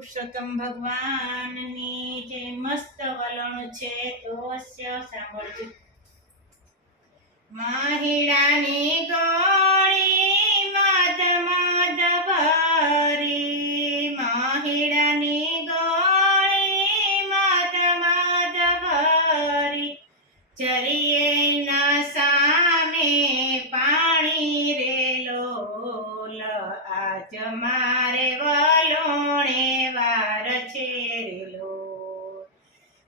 પુરુષોત્તમ ભગવાનની જે મસ્ત વલણ છે તો અવશ્ય સાંભળજો. માહિડાની ગોળી મધ મધ ભરી, માહિડાની ગોળી મધ મધ ભરી, ચરીએ ના સામે પાણી રે લોલ, આજ મારે વલોણે વાર છે રે લોલ.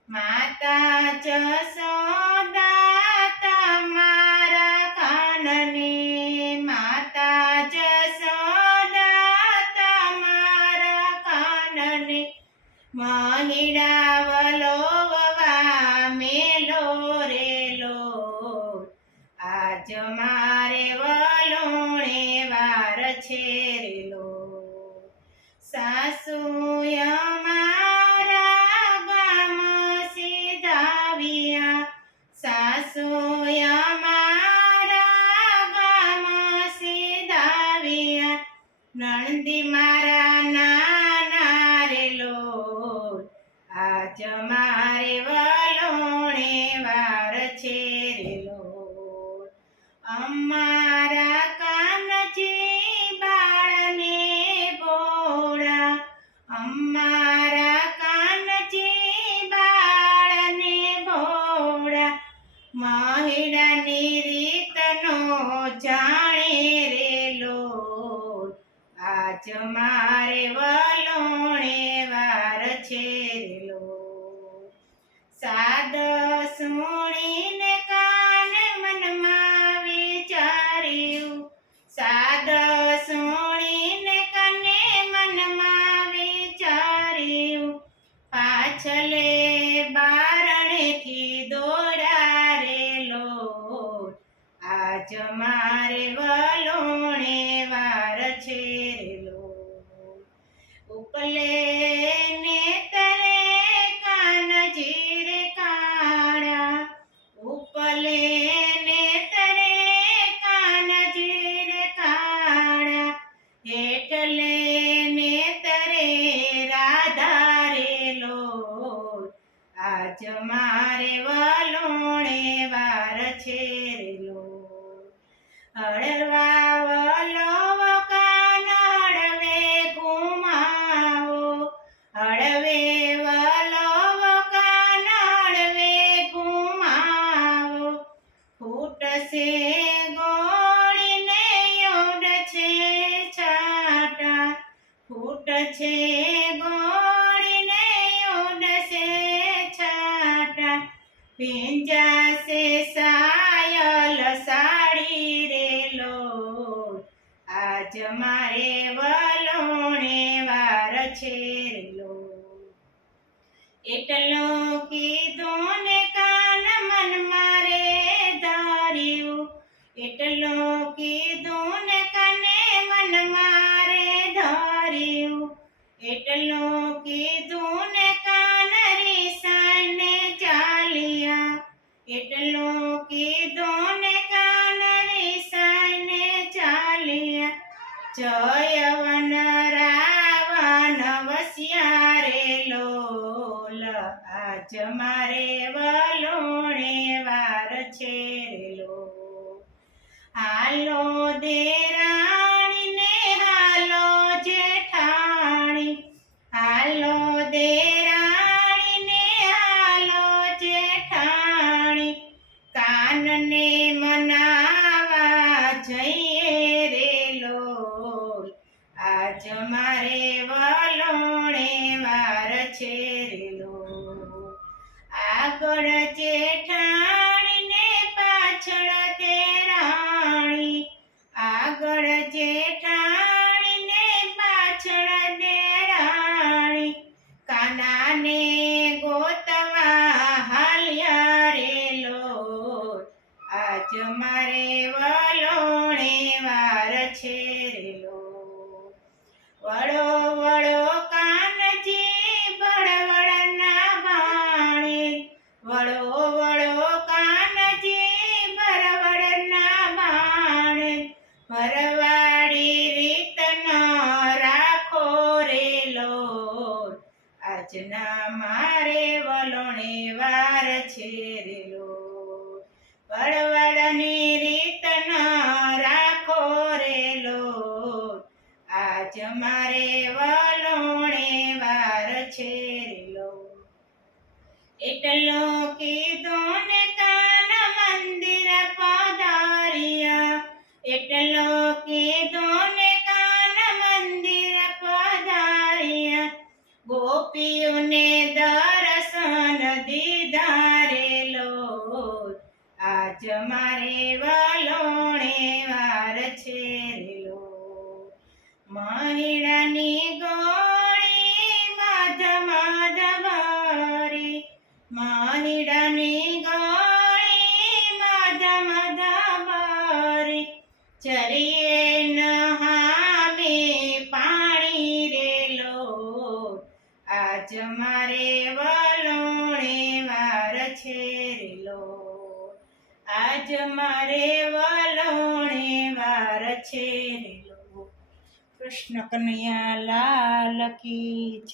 માતા જશોદા તમારા કાનને, માતા જશોદા તમારા કાનને, મહિડા વલોવવા મેલો રે લોલ, આજ મારે વલોણે વાર છે રે લોલ. સાસુ અમારા ગામ સીધાવ્યા, સાસુ અમારા ગામ સીધાવ્યા, નણંદી મારા નાના રે લોલ, આજ મારે વલોણે વાર છે રે લોલ. અમારા કાનજી બાળને ભોળા, અમારા કાનજી બાળને ભોળા, મહિડાની રીતનો જાણે રે લોલ, આજ મારે વલોણે વાર છે રે લોલ. સાદ સુણીને કાને મનમાં વિચાર્યું, સાદ સુણીને કાને મનમાં વિચાર્યું, પાછલે બારણેથી દોડા રે લોલ, આજ મારે વલોણે વાર છે રે લોલ. ઉપલે નેતરે કાનજી રે કાળા, ઉપલે નેતરે કાનજી રે કાળા, હેઠલે નેતરે રાધા રે લોલ, આજ મારે વલોણે વાર છે રે લોલ. હળવા વલોવ કાન હળવે ઘુમાવો, હળવે વલોવ કાન હળવે ઘુમાવો, ફૂટશે ગોળીને ઉડશે છાટા, ફૂટશે ગોળીને ઉડશે છાટા, ભીંજાશે સાયલ સાડી રે લોલ, આજ મારે વલોણે વાર છે રે લોલ. એટલો કીધું ને કાન મન મારે ધાર્યું, એટલો કીધું ને કાને મન મારે ધાર્યું, એટલો કીધું ને કાન રીસાને ચાલ્યા, એટલો કીધું ને કાન રીસાને ચાલ્યા, જયવન રાવણ વસ્યા રે લોલ, આજ મારે વલોણે વાર છે રે લોલ. હાલો દેરાણીને હાલો જેઠાણી, હાલો દેરાણીને હાલો જેઠાણી, કાનને મનાવા જઈએ રે લોલ, આજ મારે વલોણે વાર છે રે લોલ. આગળ જેઠાણીને પાછળ દેરાણી, આગળ જેઠાણીને પાછળ દેરાણી, કાનાને ગોતવા હાલ્યા રે લોલ, આજ મારે વલોણે વાર છે રે લોલ. વળો વળો કાનજી ભળવળના ભાણે, વળો વળો આજના મારે વલોણે વાર છે રેલો પરવળની રીત ન રાખો રેલો આજ મારે વલોણે વાર છે રેલો એટલો કીધું ને કાન મંદિર પધાર્યા એટલો કીધું ને કાન મંદિર પધાર્યા ગોપીઓને દર્શન દીધા રેલો આજ મારે વલોણે વાર છે રેલો મહિડાની ગોળી મધ મધ ભરી મહિડાની ગોળી મધ મધ ભરી ચરીએ નહામે પાણી રેલો આજ મારે વલોણે વાર છે રેલો આજ મારે વલોણે વાર છે રેલો કૃષ્ણ કનૈયા લાલ કી જય.